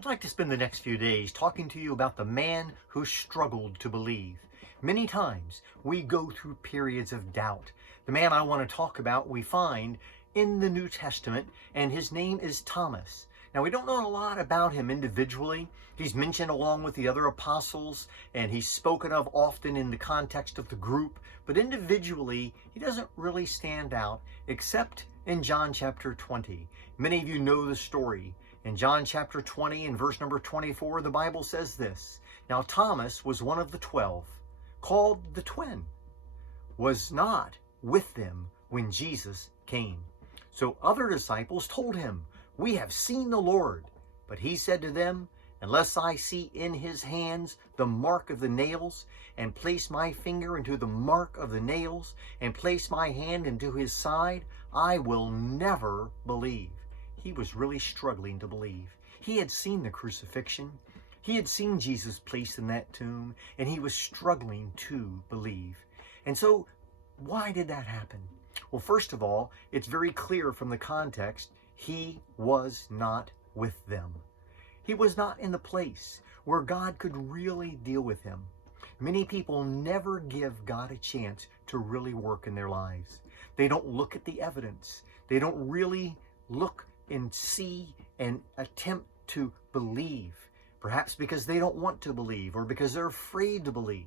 I'd like to spend the next few days talking to you about the man who struggled to believe. Many times we go through periods of doubt. The man I want to talk about we find in the New Testament, and his name is Thomas. Now, we don't know a lot about him individually. He's mentioned along with the other apostles, and he's spoken of often in the context of the group, but individually, he doesn't really stand out except in John chapter 20. Many of you know the story. In John chapter 20 and verse number 24, the Bible says this: "Now Thomas was one of the 12, called the twin, was not with them when Jesus came. So other disciples told him, 'We have seen the Lord.' But he said to them, 'Unless I see in his hands the mark of the nails, and place my finger into the mark of the nails, and place my hand into his side, I will never believe.'" He was really struggling to believe. He had seen the crucifixion. He had seen Jesus placed in that tomb, and he was struggling to believe. And so, why did that happen? Well, first of all, it's very clear from the context, he was not with them. He was not in the place where God could really deal with him. Many people never give God a chance to really work in their lives. They don't look at the evidence. They don't really look and see and attempt to believe, perhaps because they don't want to believe or because they're afraid to believe.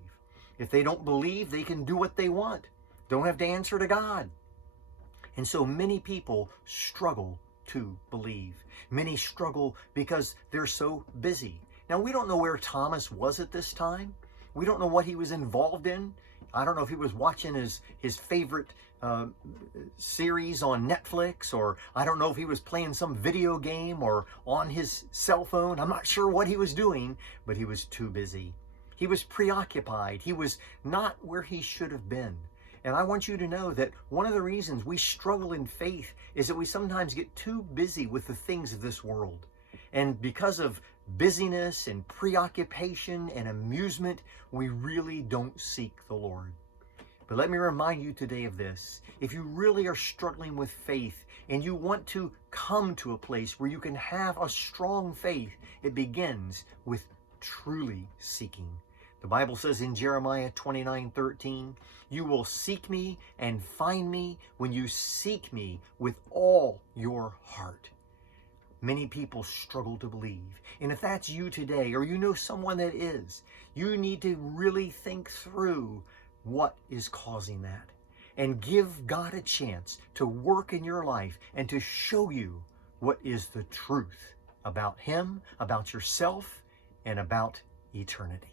If they don't believe, they can do what they want. Don't have to answer to God. And so many people struggle to believe. Many struggle because they're so busy. Now, we don't know where Thomas was at this time. We don't know what he was involved in. I don't know if he was watching his favorite series on Netflix, or I don't know if he was playing some video game or on his cell phone. I'm not sure what he was doing, but he was too busy. He was preoccupied. He was not where he should have been. And I want you to know that one of the reasons we struggle in faith is that we sometimes get too busy with the things of this world. And because of busyness and preoccupation and amusement, we really don't seek the Lord. But let me remind you today of this. If you really are struggling with faith and you want to come to a place where you can have a strong faith, it begins with truly seeking. The Bible says in Jeremiah 29:13, "You will seek me and find me when you seek me with all your heart." Many people struggle to believe. And if that's you today, or you know someone that is, you need to really think through what is causing that and give God a chance to work in your life and to show you what is the truth about Him, about yourself, and about eternity.